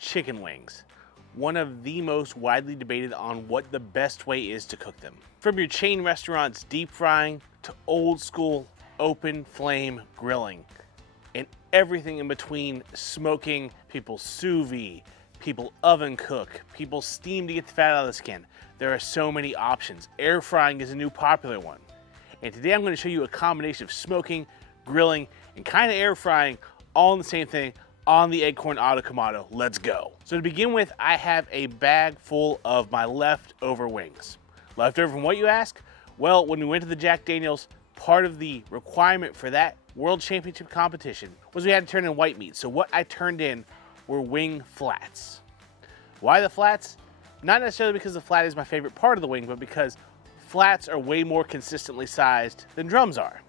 chicken wings. One of the most widely debated on what the best way is to cook them. From your chain restaurants deep frying to old school open flame grilling and everything in between, smoking, people sous vide, people oven cook, people steam to get the fat out of the skin. There are so many options. Air frying is a new popular one. And today I'm going to show you a combination of smoking, grilling, and kind of air frying all in the same thing on the Acorn Auto Kamado. Let's go. So to begin with, I have a bag full of my leftover wings. Leftover from what, you ask? Well, when we went to the Jack Daniels, part of the requirement for that World Championship competition was we had to turn in white meat. So what I turned in were wing flats. Why the flats? Not necessarily because the flat is my favorite part of the wing, but because flats are way more consistently sized than drums are.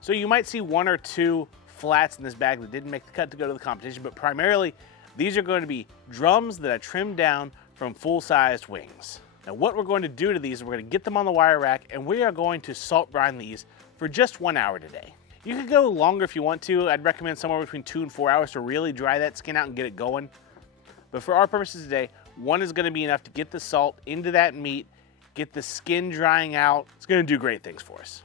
So you might see one or two flats in this bag that didn't make the cut to go to the competition, but primarily these are going to be drums that I trimmed down from full-sized wings. Now what we're going to do to these is we're going to get them on the wire rack and we are going to salt brine these for just 1 hour today. You could go longer if you want to. I'd recommend somewhere between 2 and 4 hours to really dry that skin out and get it going. But for our purposes today, 1 is going to be enough to get the salt into that meat, get the skin drying out. It's going to do great things for us.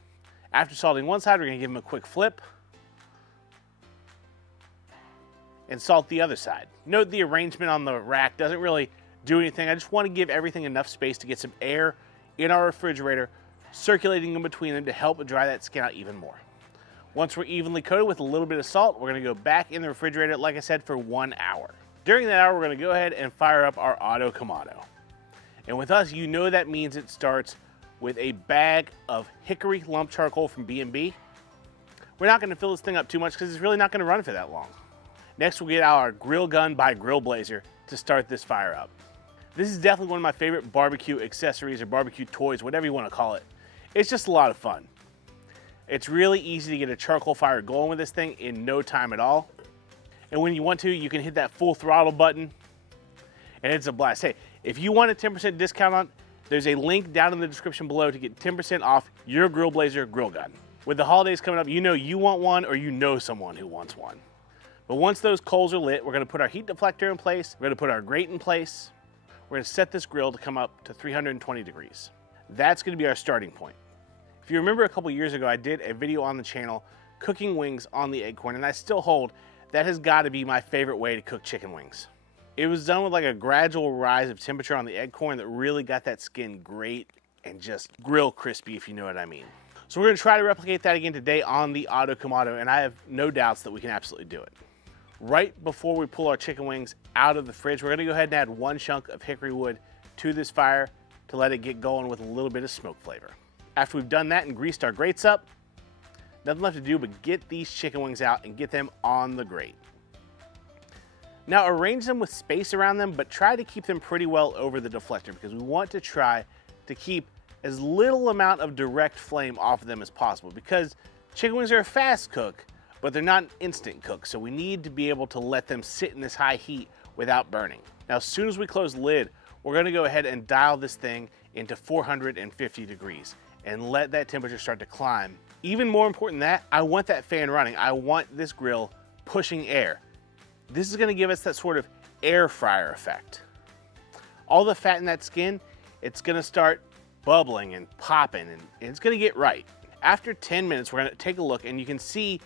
After salting one side, we're going to give them a quick flip and salt the other side. Note the arrangement on the rack doesn't really do anything. I just want to give everything enough space to get some air in our refrigerator, circulating in between them to help dry that skin out even more. Once we're evenly coated with a little bit of salt, we're going to go back in the refrigerator, like I said, for 1 hour. During that hour, we're going to go ahead and fire up our Auto Kamado. And with us, you know that means it starts with a bag of hickory lump charcoal from B&B. We're not going to fill this thing up too much because it's really not going to run for that long. Next, we'll get out our Grill Gun by Grill Blazer to start this fire up. This is definitely one of my favorite barbecue accessories or barbecue toys, whatever you want to call it. It's just a lot of fun. It's really easy to get a charcoal fire going with this thing in no time at all. And when you want to, you can hit that full throttle button and it's a blast. Hey, if you want a 10% discount on it, there's a link down in the description below to get 10% off your Grill Blazer grill gun. With the holidays coming up, you know you want one or you know someone who wants one. But once those coals are lit, we're going to put our heat deflector in place, we're going to put our grate in place, we're going to set this grill to come up to 320 degrees. That's going to be our starting point. If you remember a couple years ago, I did a video on the channel cooking wings on the Acorn, and I still hold that has got to be my favorite way to cook chicken wings. It was done with like a gradual rise of temperature on the Acorn that really got that skin great and just grill crispy, if you know what I mean. So we're going to try to replicate that again today on the Auto Kamado, and I have no doubts that we can absolutely do it. Right before we pull our chicken wings out of the fridge, we're going to go ahead and add 1 chunk of hickory wood to this fire to let it get going with a little bit of smoke flavor. After we've done that and greased our grates up, nothing left to do but get these chicken wings out and get them on the grate. Now arrange them with space around them, but try to keep them pretty well over the deflector because we want to try to keep as little amount of direct flame off of them as possible because chicken wings are a fast cook, but they're not an instant cook, so we need to be able to let them sit in this high heat without burning. Now, as soon as we close the lid, we're gonna go ahead and dial this thing into 450 degrees and let that temperature start to climb. Even more important than that, I want that fan running. I want this grill pushing air. This is gonna give us that sort of air fryer effect. All the fat in that skin, it's gonna start bubbling and popping and it's gonna get right. After 10 minutes, we're gonna take a look and you can see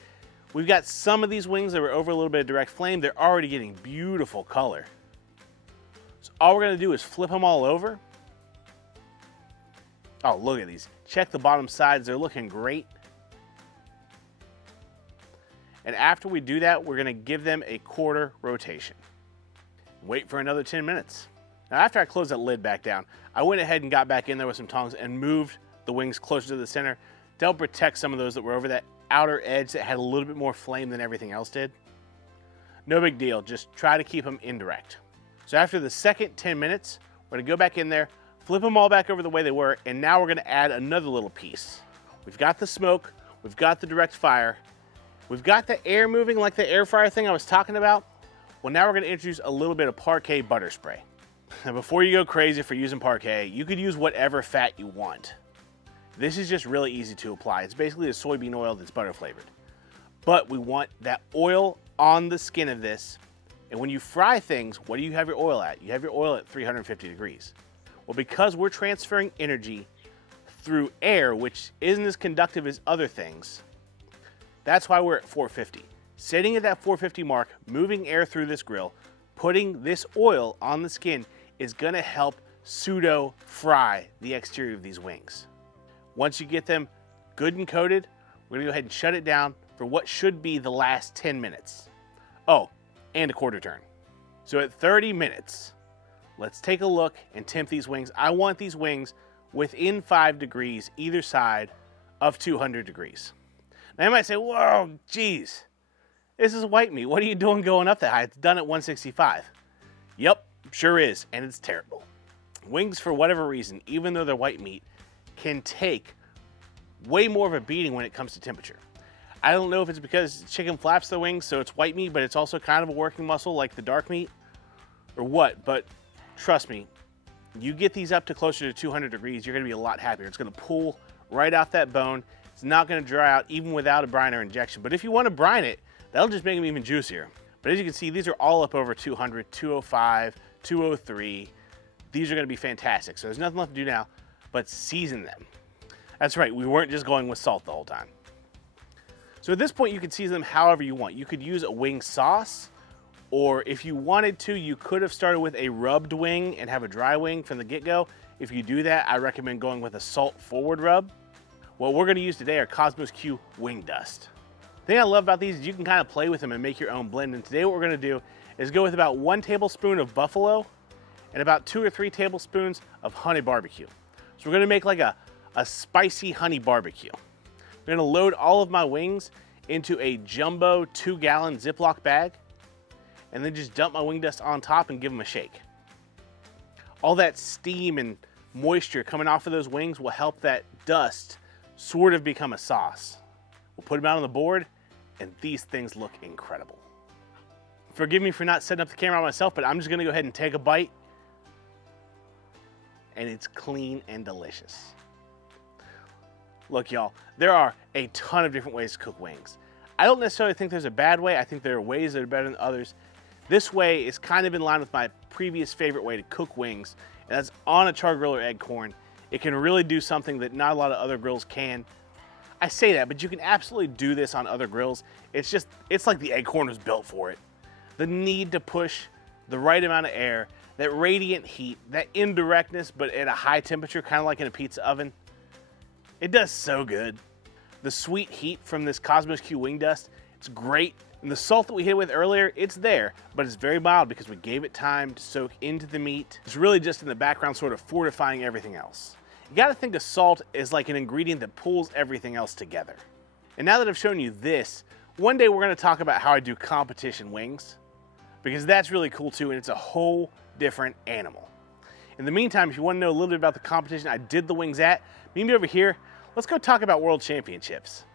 we've got some of these wings that were over a little bit of direct flame. They're already getting beautiful color. So all we're gonna do is flip them all over. Oh, look at these. Check the bottom sides, they're looking great. And after we do that, we're gonna give them a quarter rotation. Wait for another 10 minutes. Now after I closed that lid back down, I went ahead and got back in there with some tongs and moved the wings closer to the center to help protect some of those that were over that outer edge that had a little bit more flame than everything else did. No big deal, just try to keep them indirect. So after the second 10 minutes, we're gonna go back in there, flip them all back over the way they were, and now we're gonna add another little piece. We've got the smoke, we've got the direct fire, we've got the air moving like the air fryer thing I was talking about. Well, now we're gonna introduce a little bit of Parkay butter spray. Now before you go crazy for using Parkay, you could use whatever fat you want. This is just really easy to apply. It's basically a soybean oil that's butter flavored. But we want that oil on the skin of this And when you fry things, what do you have your oil at? You have your oil at 350 degrees. Well, because we're transferring energy through air, which isn't as conductive as other things, that's why we're at 450. Sitting at that 450 mark, moving air through this grill, putting this oil on the skin is gonna help pseudo fry the exterior of these wings. Once you get them good and coated, we're gonna go ahead and shut it down for what should be the last 10 minutes. Oh, and a quarter turn. So at 30 minutes, let's take a look and temp these wings. I want these wings within 5 degrees either side of 200 degrees. Now you might say, whoa, geez, this is white meat. What are you doing going up that high? It's done at 165. Yep, sure is, and it's terrible. Wings, for whatever reason, even though they're white meat, can take way more of a beating when it comes to temperature. I don't know if it's because chicken flaps the wings, so it's white meat, but it's also kind of a working muscle like the dark meat, or what, but trust me, you get these up to closer to 200 degrees, you're gonna be a lot happier. It's gonna pull right off that bone. It's not gonna dry out even without a brine or injection. But if you wanna brine it, that'll just make them even juicier. But as you can see, these are all up over 200, 205, 203. These are gonna be fantastic. So there's nothing left to do now but season them. That's right, we weren't just going with salt the whole time. So at this point, you can season them however you want. You could use a wing sauce, or if you wanted to, you could have started with a rubbed wing and have a dry wing from the get-go. If you do that, I recommend going with a salt forward rub. What we're gonna use today are Cosmos Q wing dust. The thing I love about these is you can kind of play with them and make your own blend. And today what we're gonna do is go with about 1 tablespoon of buffalo and about 2 or 3 tablespoons of honey barbecue. So we're gonna make like a spicy honey barbecue. I'm gonna load all of my wings into a jumbo 2-gallon Ziploc bag and then just dump my wing dust on top and give them a shake. All that steam and moisture coming off of those wings will help that dust sort of become a sauce. We'll put them out on the board and these things look incredible. Forgive me for not setting up the camera on myself, but I'm just gonna go ahead and take a bite and it's clean and delicious. Look, y'all, there are a ton of different ways to cook wings. I don't necessarily think there's a bad way. I think there are ways that are better than others. This way is kind of in line with my previous favorite way to cook wings, and that's on a char grill or egg corn. It can really do something that not a lot of other grills can. I say that, but you can absolutely do this on other grills. It's like the egg corn was built for it. The need to push the right amount of air, that radiant heat, that indirectness, but at a high temperature, kind of like in a pizza oven. It does so good. The sweet heat from this Cosmos Q wing dust, it's great. And the salt that we hit with earlier, it's there, but it's very mild because we gave it time to soak into the meat. It's really just in the background sort of fortifying everything else. You gotta think of salt as like an ingredient that pulls everything else together. And now that I've shown you this, one day we're gonna talk about how I do competition wings, because that's really cool too, and it's a whole different animal. In the meantime, if you wanna know a little bit about the competition I did the wings at, meet me over here. Let's go talk about World Championships.